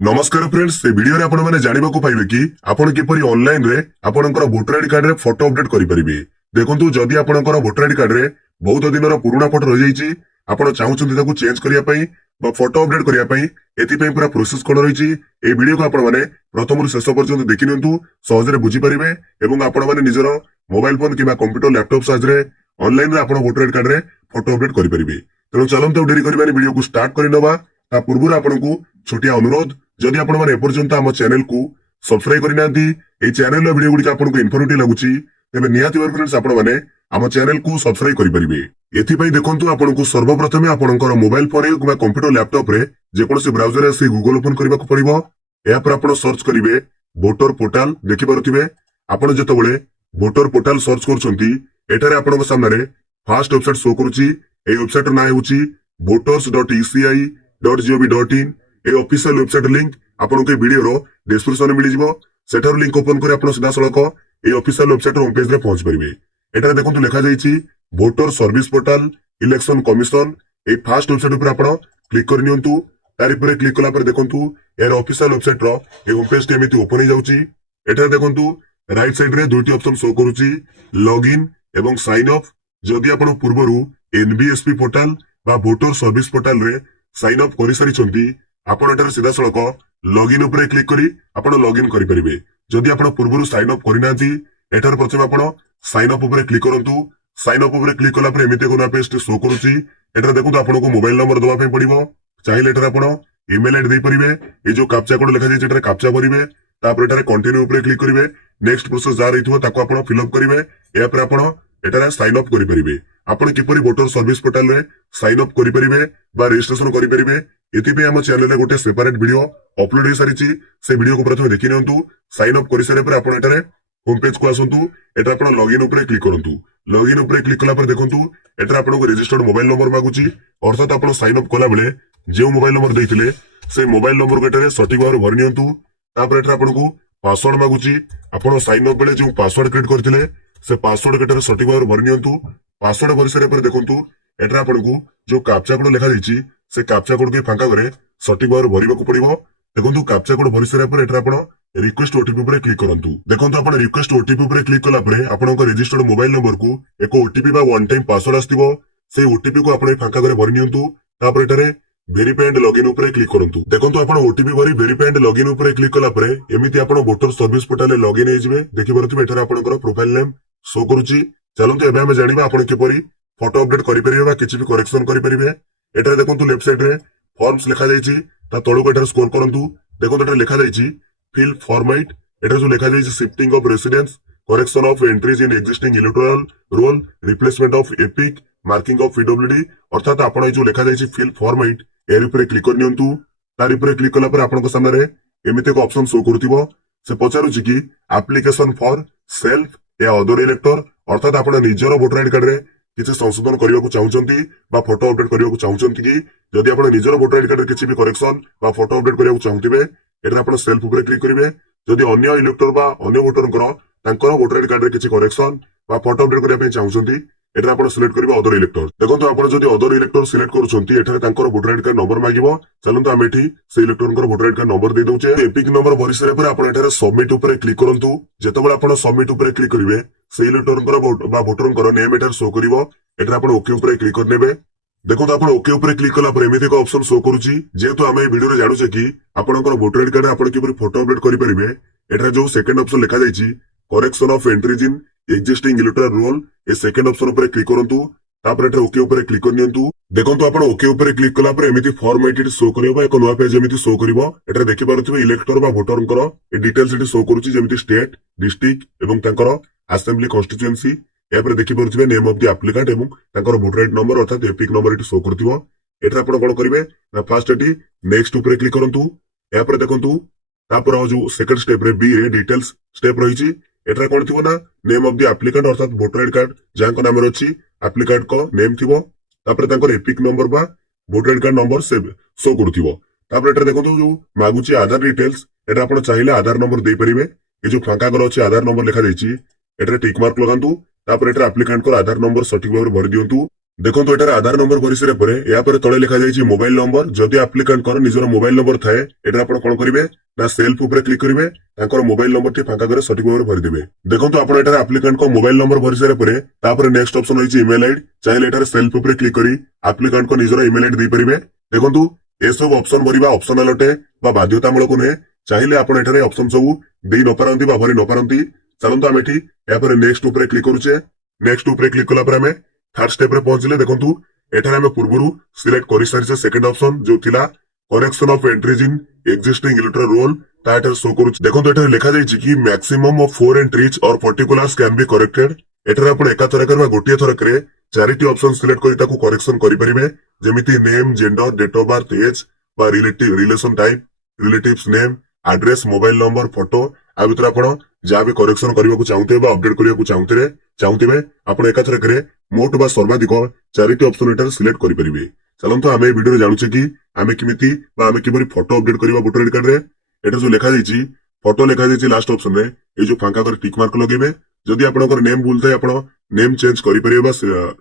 नमस्कार फ्रेंड्स से वीडियो रे आपण माने जानिबा को पाइबे कि आपण किपरि ऑनलाइन रे आपणकर वोटर आईडी कार्ड रे फोटो अपडेट करि परिबे। देखंतु जदि आपणकर वोटर आईडी कार्ड रे बहुत दिन रो पुराना फोटो रहि जाईची आपण चाहुचंती ताकू चेंज करिया पई बा फोटो अपडेट करिया पई एति पई पूरा प्रोसेस कोन रहिची ए वीडियो को आपण माने प्रथम रु शेष पर्यंत देखि नियंतु सहज रे बुझी परिबे एवं आपण माने निजरो मोबाइल फोन किबा कंप्यूटर लैपटॉप साइज रे ऑनलाइन रे आपण वोटर आईडी कार्ड रे फोटो अपडेट करि परिबे। तेनु चलंतु डेरी करिबानी वीडियो को स्टार्ट करि नबा ता पूर्व आपनकू छोटिया अनुरोध जदि आपण माने एपर्यंत आम चैनल को सब्सक्राइब करि नांती ए चैनल रो वीडियो गुडी आपनको इन्फॉर्मेटिव लागुची तबे निहाती भाबे फ्रेंड्स आपण माने आम चैनल को सब्सक्राइब करि परिबे। एथि पई देखंतु आपनको सर्वप्रथमे आपनकर मोबाइल फोन किबा कंप्यूटर लैपटॉप रे जे कोनोसी ब्राउजर से गूगल ओपन करबा को पड़िबो। या पर आपण सर्च करिवे वोटर पोर्टल देखि पारुथिबे। आपण जेतबेले वोटर पोर्टल सर्च करछंती एटारे आपनको सामने फर्स्ट वेबसाइट शो करूची। ए वेबसाइट ना हेउची voters.eci.gov.in। ए ऑफिशियल वेबसाइट लिंक आपनको वीडियो रो डिस्क्रिप्शन में मिल जिवो। सेठार लिंक ओपन करे आपण सीधा सळक ए ऑफिशियल वेबसाइट होम पेज रे पहुंच परिबे। एटा देखंतु लिखा जाईची voter service portal election commission. ए फर्स्ट वेबसाइट ऊपर आपण क्लिक कर नियंतु। तारि परे क्लिक कला पर देखंतु एयर ऑफिशियल वेबसाइट रो ए होम पेज केमिति ओपन हो जाउची। एटा देखंतु राइट साइड रे दुईटी ऑप्शन शो करूची लॉगिन एवं साइन अप। जदि आपण पूर्वरु एनबीएसपी पोर्टल बा वोटर सर्विस पोर्टल रे साइन अप करि सारी छंती आपण एटार सीधा सळक लॉगिन ऊपर क्लिक करी आपण लॉगिन करि परिबे। जदि आपण पूर्वरु साइन अप करि नांती एटार प्रथम आपण साइन अप ऊपर क्लिक करंतु। साइन अप ऊपर क्लिक कला पर एमिते कोना पेज शो करूची। एटार देखंतु आपनको मोबाइल नंबर दवा पे पड़िबो। चाहिले एटार आपण ईमेल आईडी दे परिबे। ए जो कैप्चा कोड लिखा जाय एटार कैप्चा भरिबे। तापर एटार कंटिन्यू ऊपर क्लिक करिवे। नेक्स्ट प्रोसेस जा रहिथो ताको आपण फिल अप करिवे। या पर आपण एटार साइन अप करि परिबे। आपण किपरि वोटर सर्विस पोर्टल रे साइन अप करि परिबे बा रजिस्ट्रेशन करि परिबे एति पे हम चैनल रे गोटे सेपरेट वीडियो अपलोड हो सारिची। से वीडियो को प्रथम देखि नियंतु। साइन अप करि सारे पर आपण एटारे होम पेज को आसंतु। एटा आपण लॉगिन ऊपर क्लिक करंतु। लॉगिन ऊपर क्लिक कला पर देखंतु एटा आपण को रजिस्टर्ड मोबाइल नंबर मागुची। अर्थात आपण साइन अप कला बेले जे मोबाइल नंबर देथिले से मोबाइल नंबर को एटारे सटीक भाव भरि नियंतु। तापर एटा आपण को पासवर्ड मागुची। आपण साइन अप बेले जे पासवर्ड क्रिएट करथिले से पासवर्ड एटारे सटीक भाव भरि नियंतु। पासवर्ड भरि सारे पर देखंतु एटा आपण को जो कैप्चा कोड लिखा जाईची से कैप्चा कोड के फांका करे सटीक भाव भरिबा को पड़िबो। देखंतु कैप्चा कोड भरि सारे पर एटा आपण रिक्वेस्ट ओटीपी ऊपर क्लिक करंतु। देखंतु आपण रिक्वेस्ट ओटीपी ऊपर क्लिक कला पर आपनका रजिस्टर्ड मोबाइल नंबर को एक ओटीपी बा वन टाइम पासवर्ड आस्तिबो। से ओटीपी को आपण फांका करे भरि नियंतु। तापर एटारे वेरीफाई एंड लॉगिन ऊपर क्लिक करंतु। देखंतु आपण ओटीपी भरि वेरीफाई एंड लॉगिन ऊपर क्लिक कला पर एमिति आपण वोटर सर्विस पोर्टल रे लॉगिन हे जिवे। देखि परथि एटारे आपनकर प्रोफाइल नेम शो करूची। चलंतु एबे हम जानिबा आपण किपरि फोटो अपडेट करि परिबे बा किछि भी करेक्शन करि परिबे। एटारे देखंतु लेफ्ट साइड रे फॉर्म्स लिखा जाईची ता तळको एटारे स्क्रॉल करंतु। देखंतु एटारे लिखा जाईची फिल फॉर्मेट। एटारे जो लिखा जाईची shifting of residence correction of entries in existing electoral roll replacement of EPIC marking of PWD. अर्थात आपण जो लिखा जाईची फिल फॉर्मेट एर ऊपर क्लिक कर नियंतु। तार ऊपर क्लिक कला पर आपनको सामने एमिते को ऑप्शन शो करथिबो। से पचारुची कि एप्लीकेशन फॉर सेल्फ या अदर इलेक्टर। अर्थात आपण निजरो वोटर आईडी कार्ड रे किछि संशोधन करिवाकू चाहुचंती बा फोटो अपडेट करिवाकू चाहुचंती कि जदि आपण निजरो वोटर आईडी कार्ड रे किछि भी करेक्शन बा फोटो अपडेट करिवाकू चाहुथिबे एटा आपण सेल्फ ऊपर क्लिक करिवे। जदि अन्य इलेक्टर बा अन्य वोटर तांकर वोटर आईडी कार्ड रे किछि करेक्शन बा फोटो अपडेट करिवा पय चाहुचंती एटा आपण सिलेक्ट करिवे अदर इलेक्टर। देखंतु आपण जदि अदर इलेक्टर सिलेक्ट करूचंती एठारे तांकर वोटर आईडी कार्ड नंबर मागिवो। चलंतु हम एठी से इलेक्टरकर वोटर आईडी कार्ड नंबर दे दउचे। एपिक नंबर भरि सारे पर आपण एठारे सबमिट ऊपर क्लिक करंतु। जेतबेले आपण सबमिट ऊपर क्लिक करिवे से इलेक्टरकर बा वोटरकर नेम एठारे शो करिवो। एटा आपण ओके ऊपर क्लिक कर नेबे। देखो आपण ओके ऊपर क्लिक कला पर एमिति को ऑप्शन शो करूची। जेतु हम ए वीडियो रे जानु छे कि आपनकर वोटर आईडी कार्ड आपण किपरि फोटो अपडेट करि परिबे। एटा जो सेकंड ऑप्शन लिखा जाईची correction of entries in existing electoral roll ए सेकंड ऑप्शन ऊपर क्लिक करंतु। तापर एटा ओके ऊपर क्लिक कर नियंतु। देखंतु आपण ओके ऊपर क्लिक कला पर एमिति फॉर्मेटेड शो करिवो। एक नवा पेज एमिति शो करिवो। एटा देखि पारुथिबे इलेक्टर बा वोटरकर ए डिटेल्स एटी शो करूची जेमिति स्टेट डिस्ट्रिक्ट एवं तांकर असेंबली कॉन्स्टिट्यूएंसी। या पर देखि पारुथिबे नेम ऑफ द एप्लिकेंट एवं तांकर वोटर आईडी नंबर अर्थात एपिक नंबर एटी शो करथिबो। एटा आपण कोन करिवे ना फर्स्ट एटी नेक्स्ट ऊपर क्लिक करंतु। या पर देखंतु तापर जो सेकंड स्टेप रे बी रे डिटेल्स स्टेप रहिची। एटा कोन थिबो ना नेम ऑफ द एप्लिकेंट अर्थात वोटर आईडी कार्ड जांको नाम रे अछि एप्लिकेंट को नेम थिबो। तापर तांकर एपिक नंबर बा voter ID card number save show करथिबो। तापर एटा देखंतु जो मागुची आधार डिटेल्स एटा आपण चाहिले आधार नंबर दे परिबे। ए जो फांका घर अछि आधार नंबर लिखा जाईची एटा टिक मार्क लगांतु। तापर एटा एप्लिकेंट को आधार नंबर सटीक भाव भरि दियंतु। देखो एटार आधार नंबर भरी सारा परे या पर तळे लिखा जायछि मोबाइल नंबर जदि एप्लिकेंट कर निजर मोबाइल नंबर थाए एटा आपण कोन करिवे ना सेल्फ ऊपर क्लिक करिवे ताकर मोबाइल नंबर टी फांका करे सठिक भाबरे भरि देबे देखो आपण एटार एप्लिकेंट को मोबाइल नंबर भरी सारा परे तापर नेक्स्ट ऑप्शन होइछि ईमेल आईडी चाहे एटार सेल्फ ऊपर क्लिक करी एप्लिकेंट को निजर ईमेल आईडी दे परिवे देखंतु ए सब ऑप्शन भरिबा ऑप्शनल अटे बा बाध्यतामूलक नुहे चाहिले आपण एटारे ऑप्शन सब देई न पारंती बा भरि न पारंती चलंतु हम एठी या पर नेक्स्ट ऊपर क्लिक करूचे नेक्स्ट ऊपर क्लिक कला पर हमें थर्ड स्टेप रे पहुंचले देखंतु एठारे हमें पूर्वरु सिलेक्ट करि सारिसे सेकंड ऑप्शन जो थिला correction of entries in existing electoral roll ताटर शो करू देखंतु एठारे लिखा जायछि कि maximum of 4 entries or particulars can be corrected एठारे आपण एका थरक बा गोटिए थरक रे चारिटी ऑप्शन सिलेक्ट करि ताकू करेक्शन करि परिबे जेमिति name gender date of birth age बा relation type relatives name address mobile number photo आ भितर आपण जहाँ भी करेक्शन करने को चाहते बा अपडेट करने को चाहते आपण एका थरक रे मोट बा सर्वाधिक चारिटी ऑप्शन एटार सिलेक्ट करि परिबे चलंतु आमे वीडियो रे जानुचे कि आमे किमिति बा आमे किबरी फोटो अपडेट करबा वोटर आईडी कार्ड रे एटा जो लिखा जायछि फोटो लिखा जायछि लास्ट ऑप्शन रे ए जो फांका कर टिक मार्क लगेबे जदि आपनकर नेम भूल थाए आपण नेम चेंज करि परिबे बा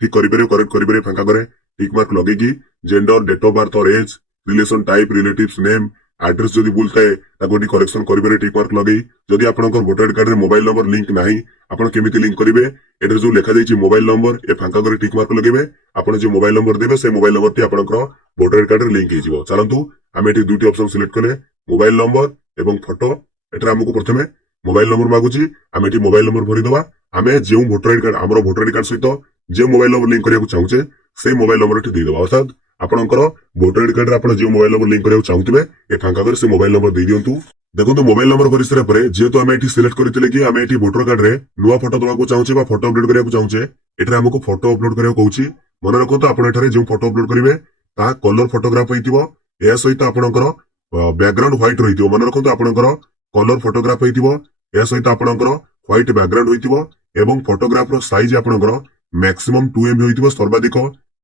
ठीक करि परिबे करेक्ट करि परिबे फांका करे टिक मार्क लगेगी जेंडर डेट ऑफ बर्थ और age relation type relatives name address जदि भूल थाए ताको डी करेक्शन करि परिबे टिक मार्क लगेई जदि आपनकर वोटर आईडी कार्ड रे मोबाइल नंबर लिंक नाही आपण केमिति लिंक करिवे एटा जो लिखा जायछि मोबाइल नंबर ए फांका करे टिक मार्क लगेबे आपण जो मोबाइल नंबर देबे से मोबाइल नंबर टी आपनकर वोटर आईडी कार्ड रे लिंक हेजिवो चलंतु हम एठी दुटी ऑप्शन सिलेक्ट कले मोबाइल नंबर एवं फोटो एटा हमकु प्रथमे मोबाइल नंबर मागुची हम एठी मोबाइल नंबर भरि दबा हमें जो वोटर आईडी कार्ड हमरो वोटर आईडी कार्ड सहित जे मोबाइल नंबर लिंक करिया को चाहुचे से मोबाइल नंबर एठी दे दबा अर्थात आपनकर वोटर आईडी कार्ड रे आपण जो मोबाइल नंबर लिंक करिया को चाहुतबे ए फांका करे से मोबाइल नंबर दे दियंतु देखो तो मोबाइल नंबर भरी सारा परे जेहेतु आम एठी सिलेक्ट करथिले कि आम एठी वोटर कार्ड रे नुवा फोटो दबा को चाहुचे बा फोटो अपलोड करिया को चाहुचे एठरे हमको फोटो अपलोड करिया को कहउची मन रखो तो आपण एठारे जो फोटो अपलोड करिवे ता कलर फोटोग्राफ होइतिबो ए सहित आपनकर बैकग्राउंड व्हाइट रहितिबो मन रखो तो आपनकर कलर फोटोग्राफ होइतिबो ए सहित आपनकर व्हाइट बैकग्राउंड होइतिबो एवं फोटोग्राफ रो साइज आपनकर मैक्सिमम 2 एमबी होइतिबो सर्वाधिक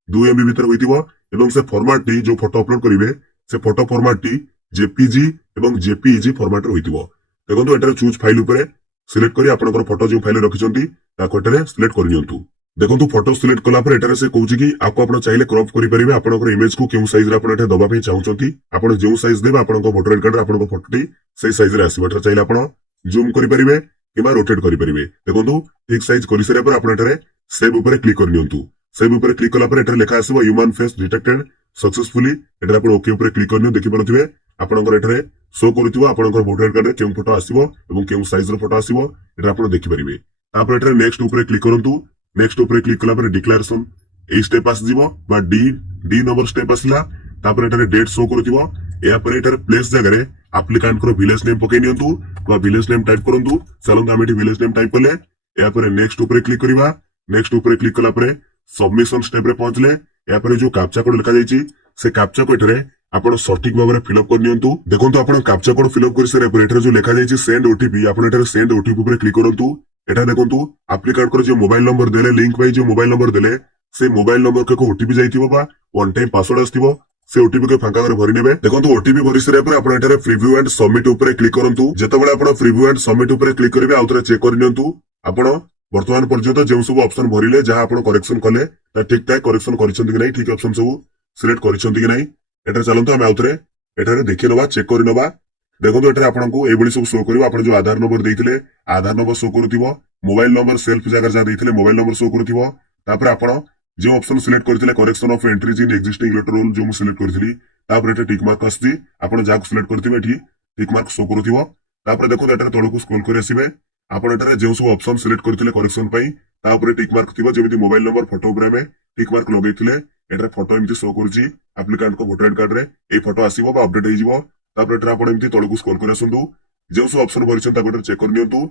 2 एमबी भीतर होइतिबो एवं से फॉर्मेट टी जो फोटो अपलोड करिवे से फोटो फॉर्मेट टी जेपीजी एवं जेपीईजी फॉर्मेट रे होइतिबो देखंतु एटारे चूज फाइल ऊपर सिलेक्ट करी आपनकर फोटो जो फाइल रखिसंती ताको एटारे सिलेक्ट करि नियंतु देखंतु फोटो सिलेक्ट कला पर एटारे से कहूची कि आपको आपण चाहिले क्रॉप करि परिबे आपनकर इमेज को केउ साइज रे आपण एटा दबा पे चाहुचंती आपण जो साइज देबे आपनकर वोटर आईडी कार्ड रे आपनकर फोटो टी सेही साइज रे आसीबो एटा चाहिले आपण जूम करि परिबे किबा रोटेट करि परिबे देखंतु ठीक साइज करि सरे पर आपण एटारे सेव ऊपर क्लिक करि नियंतु सेव ऊपर क्लिक कला पर एटारे लिखा आसीबो ह्यूमन फेस डिटेक्टेड सक्सेसफुली एटारे आपण ओके ऊपर क्लिक करनियो देखि परथिबे आपनकर एटारे शो करूथिबो आपनकर वोटर आईडी कार्ड रे केउ फोटो आसीबो एवं केउ साइज रो फोटो आसीबो एटा आपण देखि परिबे तापर एटारे नेक्स्ट ऊपर क्लिक करंतु नेक्स्ट ऊपर क्लिक कला पर डिक्लेरेशन ए स्टेप आस जीवो बा डी नंबर स्टेप आसला तापर एटारे डेट शो करूथिबो या पर एटारे प्लेस जगह रे एप्लिकेंट को विलेज नेम पके नियंतु बा विलेज नेम टाइप करंतु चलन हम एठी विलेज नेम टाइप करले या पर नेक्स्ट ऊपर क्लिक करिवा नेक्स्ट ऊपर क्लिक कला पर सबमिशन स्टेप रे पहुंचले या पर जो कैप्चा कोड लिखा जायछि से कैप्चा को एठारे आपण सठिक भाबरे फिलअप कर नियंतु देखंतु आपण कैप्चा कोड फिलअप कर सरे पर एठारे जो लिखा जायछि सेंड ओटीपी आपण एठारे सेंड ओटीपी ऊपर क्लिक करंतु एठा देखंतु एप्लिकेंट को जो मोबाइल नंबर देले लिंक भाई जो मोबाइल नंबर देले से मोबाइल नंबर को ओटीपी जाइतिबो बा वन टाइम पासवर्ड आस्तिबो से ओटीपी के फांका करे भरि नेबे देखंतु ओटीपी भरि सरे पर आपण एठारे प्रीव्यू एंड सबमिट ऊपर क्लिक करंतु जेतेबेले आपण प्रीव्यू एंड सबमिट ऊपर क्लिक करिवे आउतरे चेक कर नियंतु आपण वर्तमान पर्यंत जो सब ऑप्शन भरिले जहां आपण करेक्शन कले ता ठीक ठाक करेक्शन करिसंती कि नै ठीक ऑप्शन सब सिलेक्ट करिसंती कि नै एटा चलंतु हम आउतरे एठारे देखि नबा चेक करि नबा देखंतु एठारे आपनकु एबोली सब शो करिवो आपण जो आधार नंबर देइथिले आधार नंबर शो करूथिबो मोबाइल नंबर सेल्फ जगह जा देइथिले मोबाइल नंबर शो करूथिबो तापर आपण जो ऑप्शन सिलेक्ट करथिले correction of entries in existing electoral roll जो मु सिलेक्ट करथिली तापर एटा टिक मार्क आस्ती आपण जाक सिलेक्ट करथिबे एठी टिक मार्क शो करूथिबो तापर देखो एटारे तळकु स्क्रॉल करि आसीबे आपण एटारे जो सब ऑप्शन सिलेक्ट करथिले करेक्शन पई ता ऊपर टिक मार्क थिबो जेमिति मोबाइल नंबर फोटो ऊपर में टिक मार्क लगेइथिले एटारे फोटो एमिति शो करूची एप्लिकेंट को वोटर आईडी कार्ड रे ए फोटो आसीबो बा अपडेट हेजिबो तापर एटारे आपण एमिति तळकु स्क्रॉल करि आसंतु जो सब ऑप्शन भरिछन ता चेक कर नियंतु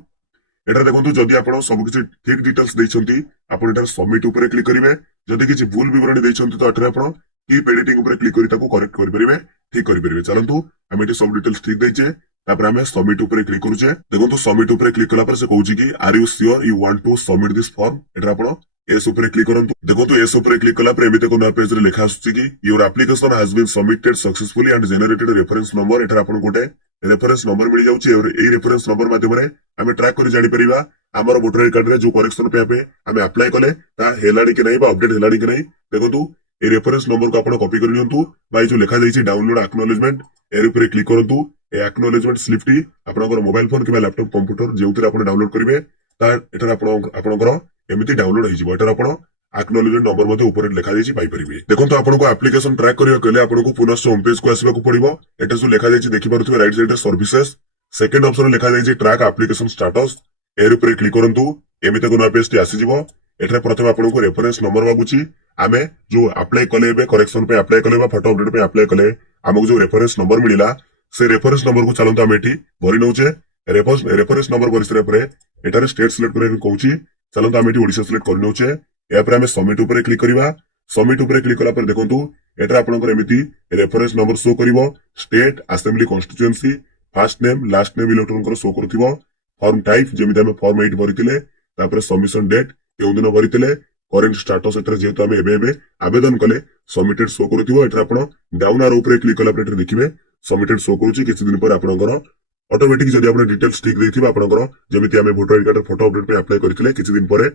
एटा देखंतु जदि आपण सब किछि ठीक डिटेल्स दैछंती आपण एटा सबमिट ऊपर क्लिक करिवे जदि किछि भूल विवरणी दैछंती तो एटारे आपण कीप एडिटिंग ऊपर क्लिक करि ताको करेक्ट करि परिवे ठीक करि परिवे चलंतु हम एटी सब डिटेल्स ठीक दैछे तापर हमें सबमिट ऊपर क्लिक करूचे देखंतु सबमिट ऊपर क्लिक कला पर से कहूची कि are you sure you want to submit this form एटा आपण एस ऊपर क्लिक करंतु देखंतु एस ऊपर क्लिक कला पर एमिते कोना पेज रे लिखा आछी कि your application has been submitted successfully and generated reference number एटा आपण गोटे रेफरेंस नंबर मिल जाउची और ए रेफरेंस नंबर माध्यम रे हमें ट्रैक करि जानि परिबा हमर वोटर आईडी कार्ड रे जो करेक्शन पे हमें अप्लाई कले ता हेलाडी कि नै बा अपडेट हेलाडी कि नै देखो ए रेफरेंस नंबर को आपण कॉपी कर नियंतु बा जो लिखा जाइए डाउनलोड एक्नॉलेजमेंट एर ऊपर क्लिक करंतु ए एक्नॉलेजमेंट स्लिप टी आपनकर मोबाइल फोन किबा लैपटॉप कंप्यूटर जेउतिर आपण डाउनलोड करिवे ता एटर आपनकर एमिति डाउनलोड होई जिवो एटर आपण एक्नॉलेजमेंट नंबर मध्ये ऊपर लिखा जाइए पाई परिबे देखंतु आपनको एप्लीकेशन ट्रैक करियो कले आपनको पुनश्च होम पेज को आसीबा को पड़िबो एटा जो लिखा जाइए देखि पारुथबे राइट साइड रे सर्विसेज सेकंड ऑप्शन लिखा जाइए ट्रैक एप्लीकेशन स्टेटस एर ऊपर क्लिक करंतु एमिति को नया पेज टी आसी जिवो एठरे प्रथम आपनको रेफरेंस नंबर मागुची आमे जो अप्लाई कले बे करेक्शन पे अप्लाई कले बा फोटो अपडेट पे अप्लाई कले हमको जो रेफरेंस नंबर मिलिला से रेफरेंस नंबर को चलंतु आमे एठी भरि नउचे रेफरेंस नंबर भरिसरे परे एटारे स्टेट सिलेक्ट करे कहूची चलंतु आमे एठी ओडिशा सिलेक्ट करि नउचे या पर आमे सबमिट ऊपर क्लिक करिवा सबमिट ऊपर क्लिक कला पर देखंतु एटा आपनकर एमिति रेफरेंस नंबर शो करिवो state assembly constituency first name last name electron कर शो करथिवो फॉर्म टाइप जेमिति आमे फॉर्म 8 भरितिले तापर सबमिशन डेट केउ दिन भरितिले करेंट स्टेटस एटर जेतु आमे एबे आवेदन कले सबमिटेड शो करथिवो एटर आपण डाउन आरो ऊपर क्लिक कला पर एटर देखिबे सबमिटेड शो करूची किछि दिन पर आपनकर ऑटोमेटिक जदि आपण डिटेल्स ठीक देथिबा आपनकर जेमिति आमे voter ID card photo update पे अप्लाई करथिले किछि दिन पर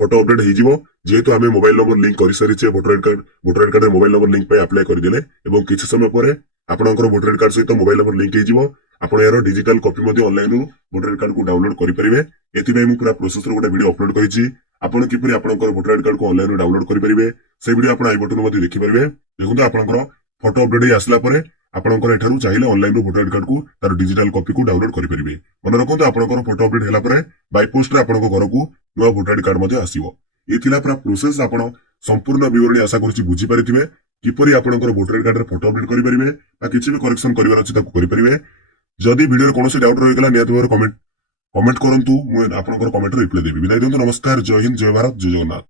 फोटो अपडेट हो जिवो जेहेतु आमे मोबाइल नंबर लिंक कर सारिचे voter ID card mobile number link पे अप्लाई कर दिले एवं किछि समय पर आपनकर वोटर आईडी कार्ड सहित मोबाइल नंबर लिंक हो जिवो आपण यार डिजिटल कॉपी मध्ये ऑनलाइन वोटर आईडी कार्ड को डाउनलोड करि परिबे एति मैं पूरा प्रोसेस रो गोटे वीडियो अपलोड करिछि आपण किपरि आपनकर वोटर आईडी कार्ड को ऑनलाइन डाउनलोड करि परिबे से वीडियो आपण आई बटन मध्ये देखि परिबे देखंतु आपनकर फोटो अपडेट आसला परे आपनकर एठारु चाहिए ऑनलाइन वोटर आईडी कार्ड को तार डिजिटल कॉपी को डाउनलोड करि परिबे मन रखंतु आपनकर फोटो अपडेट होला परे बाय पोस्ट रे आपनकर घर को नवा वोटर आईडी कार्ड मध्ये आसीबो एथिला पूरा प्रोसेस आपण संपूर्ण विवरणी आशा करछि बुझी परिथिबे किपरि आपनकर वोटर आईडी कार्ड रे फोटो अपडेट करि परिबे बा किछि भी करेक्शन करिवार अछि ताकू करि परिबे जदि वीडियो रे कोनोसी डाउट रहि गेला नियत भाବରେ कमेंट करंतु मु आपनकर कमेंट रे रिप्लाई देबी विदाय दियंतु नमस्कार जय हिंद जय भारत जय जगन्नाथ।